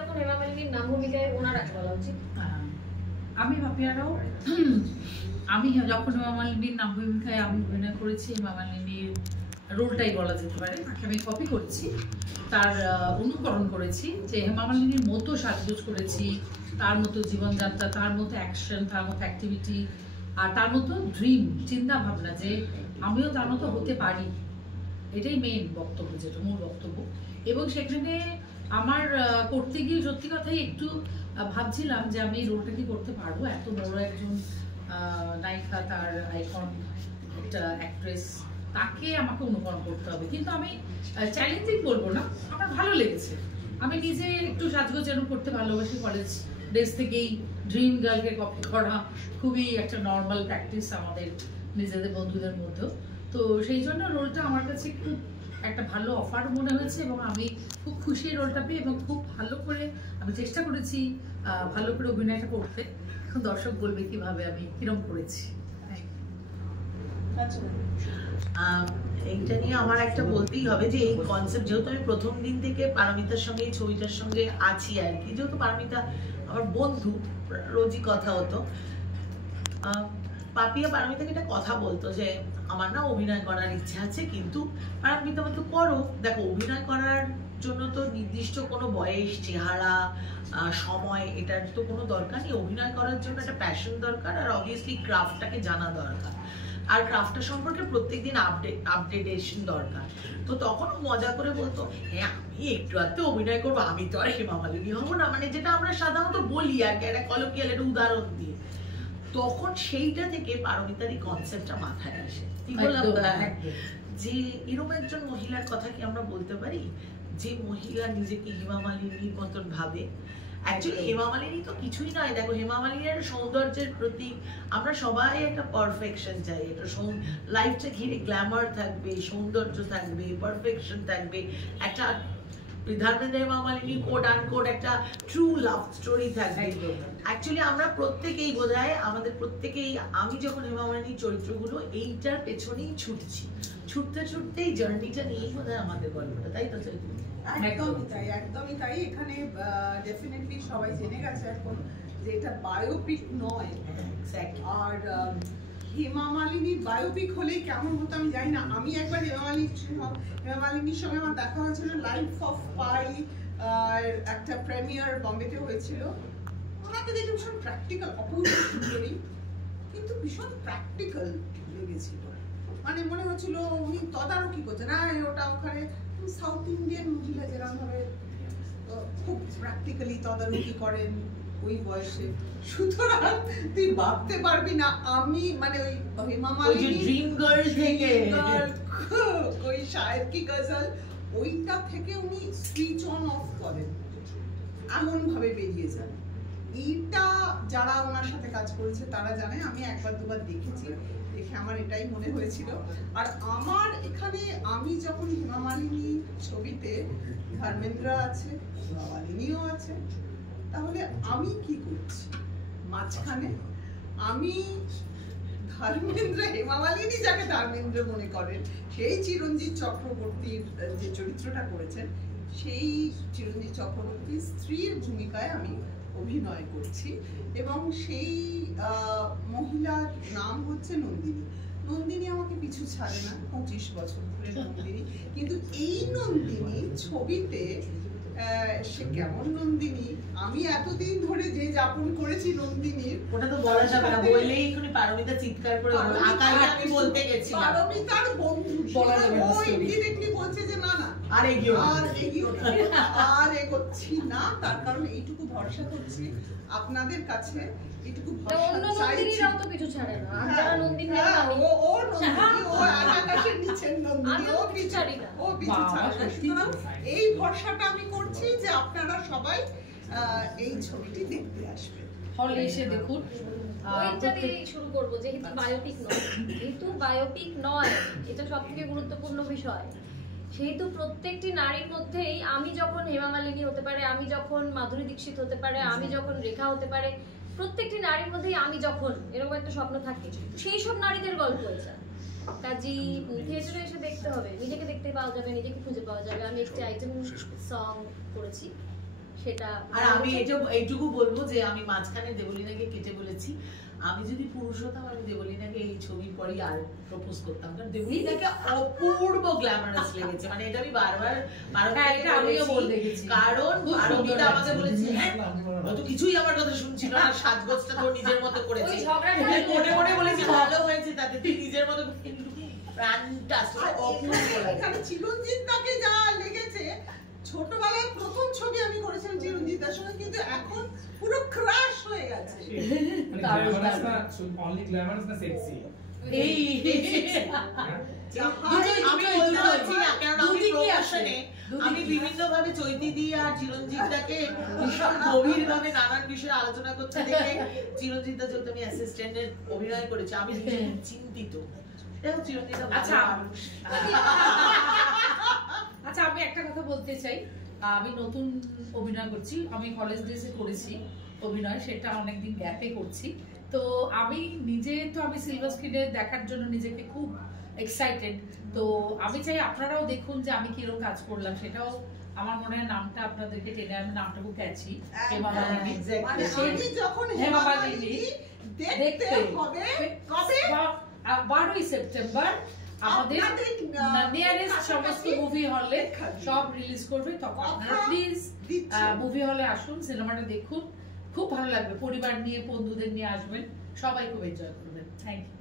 যখন হেমা মালিনীর নাম ভূমিকায় ওনার আগে বলা উচিত। আমি ভাবিয়ারাও আমি যখন হেমা মালিনীর নাম ভূমিকায় আমি অভিনয় করেছি, হেমা মালিনীর রোলটাই বলা যেতে পারে, তাকে আমি কপি করেছি, তার অনুকরণ করেছি, যে হেমা মালিনীর মতো সাজগোজ করেছি, তার মতো জীবনযাত্রা, তার মতো অ্যাকশন, তার মতো অ্যাক্টিভিটি, আর তার মতো ড্রিম, চিন্তা ভাবনা যে আমিও তার মতো হতে পারি, এটাই মেইন বক্তব্য, যেটা মূল বক্তব্য। এবং সেখানে আমার করতে গিয়ে সত্যি কথাই একটু ভাবছিলাম যে আমি এই রোলটা কি করতে পারবো, এত বড় একজন নায়িকা, তার আইকন একটা অ্যাক্ট্রেস, তাকে আমাকে অনুকরণ করতে হবে। কিন্তু আমি চ্যালেঞ্জিং বলবো না, আমার ভালো লেগেছে। আমি নিজে একটু সাজগোজ যেন করতে ভালোবাসি, কলেজ ডেজ থেকেই ড্রিম গার্লকে কপি করা খুবই একটা নর্মাল প্র্যাকটিস আমাদের নিজেদের বন্ধুদের মধ্যেও। তো সেই জন্য রোলটা আমার কাছে একটু একটা ভালো অফার মনে হয়েছে এবং আমি খুব খুশি রোলটা পেয়ে, এবং খুব ভালো করে আমি চেষ্টা করেছি ভালো করে অভিনয়টা করতে। এখন দর্শক বলবে কিভাবে আমি কিরম করেছি। এইটা নিয়ে আমার একটা বলতেই হবে যে এই কনসেপ্ট, যেহেতু আমি প্রথম দিন থেকে পারমিতার সঙ্গে এই ছবিটার সঙ্গে আছি আর কি, যেহেতু পারমিতা আমার বন্ধু, রোজই কথা হতো, পাপিয়া পারমিতাকে একটা কথা বলতো যে আমার না অভিনয় করার ইচ্ছা আছে, কিন্তু পারমিতা বলতো করো, দেখো অভিনয় করার জন্য তো নির্দিষ্ট কোনো বয়স, চেহারা, সময় এটার তো কোনো দরকার নেই। অভিনয় করার জন্য একটা প্যাশন দরকার, আর অবভিয়াসলি ক্রাফটটাকে জানা দরকার, আর ক্রাফটটা সম্পর্কে প্রত্যেকদিন আপডেটেশন দরকার। তো তখনও মজা করে বলতো, হ্যাঁ আমি একটু আধটু অভিনয় করবো, আমি তো আর হেমা মালিনী হবো না, মানে যেটা আমরা সাধারণত বলি আর কি, একটা কলকিয়াল একটা উদাহরণ দিয়ে। তখন সেইটা থেকে পারমিতার এই কনসেপ্টটা মাথায় আসে, যে এরকম একজন মহিলার কথা কি আমরা বলতে পারি যে মহিলা নিজেকে হেমা মালিনীর মতন ভাবে। অ্যাকচুয়ালি হেমা মালিনী তো কিছুই নয়, দেখো হেমা মালিনী একটা সৌন্দর্যের প্রতীক, আমরা সবাই একটা পারফেকশন চাই, একটা লাইফটা ঘিরে গ্ল্যামার থাকবে, সৌন্দর্য থাকবে, পারফেকশন থাকবে, একটা ধর্মেন্দ্র হেমা মালিনী কোট আনকোট একটা ট্রু লাভ স্টোরি থাকবে। অ্যাকচুয়ালি আমরা প্রত্যেকেই বোধহয় আমাদের প্রত্যেকেই, আমি যখন হেমা মালিনীর চরিত্রগুলো এইটার পেছনেই ছুটছি, ছুটতে ছুটতেই জার্নিটা নিয়েই বোধহয় আমাদের গল্পটা, তাই তো? একদমই তাই, একদমই তাই। এখানে ডেফিনেটলি সবাই জেনে গেছে এখন যে এটা বায়োপিক নয়, আর হেমা মালিনীর বায়োপিক হলে কেমন হতো আমি জানি না। আমি একবার হেমা মালিনীর সঙ্গে আমার দেখা হয়েছিল লাইফ অফ পাই, একটা প্রিমিয়ার বম্বেতে হয়েছিল। ওনাকে দেখে ভীষণ প্র্যাকটিক্যাল, অপূর্ব সুন্দরী, কিন্তু ভীষণ প্র্যাকটিক্যাল লেগেছিল। মানে মনে হচ্ছিল উনি তদারকি করছেন, না ওটা ওখানে সাউথ ইন্ডিয়ান মহিলা যেরকম ভাবে খুব প্র্যাকটিক্যালি তদারকি করেন ওই বয়সে। সুতরাং তুই ভাবতে পারবি না আমি মানে ওই হেমা মালিনী ড্রিম গার্ল থেকে ওই শায়ের কি গজল, ওইটা থেকে উনি সুইচ অন অফ করেন, এমন ভাবে বেরিয়ে যান। এইটা যারা ওনার সাথে কাজ করেছে তারা জানে। আমি একবার দুবার দেখেছি, দেখে আমার এটাই মনে হয়েছিল। আর আমার এখানে আমি যখন হেমা মালিনী ছবিতে ধর্মেন্দ্র আছে, হেমা মালিনীও আছে, তাহলে আমি কি করছি মাঝখানে? আমি ধর্মেন্দ্র, হেমা মালিনী যাকে ধর্মেন্দ্র মনে করেন, সেই চিরঞ্জিত চক্রবর্তীর যে চরিত্রটা করেছেন, সেই চিরঞ্জিত চক্রবর্তীর স্ত্রীর ভূমিকায় আমি অভিনয় করছি। এবং সেই মহিলার নাম হচ্ছে নন্দিনী। নন্দিনী আমাকে পিছু ছাড়ে না, 25 বছর ধরে নন্দিনী। কিন্তু এই নন্দিনী ছবিতে সে কেমন নন্দিনী, আমি এতদিন ধরে যে যাপন করেছি নন্দিনীর, ওটা তো বলা যাবে না, বললেই এখনই পারমিতা চিৎকার করে আকাইটা আমি বলতে গেছিলাম, পারমিতার বন্ধু বলা যাবে না, ও ইনডিরেক্টলি বলছে যে না না আর এগোচ্ছি না। তার কারণ এইটুকু ভরসা করছি আপনাদের কাছে, এইটুকু এই ভরসাটা আমি করছি যে আপনারা সবাই এই ছবিটি দেখতে আসবেন, হলে এসে দেখুন। শুরু করবো, যেহেতু বায়োপিক নয়, এটা সব থেকে গুরুত্বপূর্ণ বিষয়। সেহেতু প্রত্যেকটি নারীর মধ্যেই, আমি যখন হেমা মালিনী হতে পারে, আমি যখন মাধুরী দীক্ষিত হতে পারে, আমি যখন রেখা হতে পারে, প্রত্যেকটি নারীর মধ্যেই আমি যখন এরকম একটা স্বপ্ন থাকে, সেই সব নারীদের গল্প এটা। কাজী থিয়েটারে এসে দেখতে হবে, নিজেকে দেখতে পাওয়া যাবে, নিজেকে খুঁজে পাওয়া যাবে। আমি একটি আইটেম সং করেছি, সেটা আর আমি এইটুকু বলবো যে আমি মাঝখানে দেবলীনাকে কেটে বলেছি, আমি যদি পুরুষ হতাম আমি দেবলীনাকে এই ছবির পরই আর প্রপোজ করতাম, কারণ দেবলীনাকে অপূর্ব গ্ল্যামারাস লেগেছে, মানে এটা আমি বারবার এটা আমিও বলে গেছি, কারণ আরবিতা আমাকে বলেছে হ্যাঁ হয়তো কিছুই আমার কথা শুনছিল না, সাজগোজটা তোর নিজের মতো করেছি, মনে মনে বলেছি ভালো হয়েছে, তাতে তুই নিজের মতো চিরঞ্জিত দাকে যা লেগেছে, ছোটবেলায় প্রথম ছবি আমি করেছিলাম চিরঞ্জিত দার সঙ্গে, কিন্তু এখন পুরো ক্রাশ হয়ে গেছে। আমি বিভিন্ন ভাবে চৈতি আর চিরঞ্জিত দাকে ভীষণ গভীর ভাবে নানান বিষয়ে আলোচনা করতে দেখে চিরঞ্জিত দা যেহেতু আমি অ্যাসিস্ট্যান্টের অভিনয় করেছি, আমি ভীষণ চিন্তিত। আচ্ছা আমি একটা কথা বলতে চাই, আমি নতুন অভিনয় করছি, আমি কলেজ ডেজে করেছি অভিনয়, সেটা অনেকদিন গ্যাপে করছি। তো আমি নিজে তো আমি সিলভার স্ক্রিনে দেখার জন্য নিজেকে খুব এক্সাইটেড। তো আমি চাই আপনারাও দেখুন যে আমি কিরকম কাজ করলাম, সেটাও আমার মনে হয় নামটা আপনাদেরকে টেনে, আমি নামটা খুব ক্যাচি, হেমা মালিনী। আমি যখন হেমা মালিনী দেখতে হবে কবে 12ই সেপ্টেম্বর আমাদের নিয়ারেস্ট সমস্ত মুভি হলে সব রিলিজ করবে, তখন আপনারা প্লিজ মুভি হলে আসুন, সিনেমাটা দেখুন, খুব ভালো লাগবে, পরিবার নিয়ে বন্ধুদের নিয়ে আসবেন, সবাই খুব এনজয় করবেন। Thank you.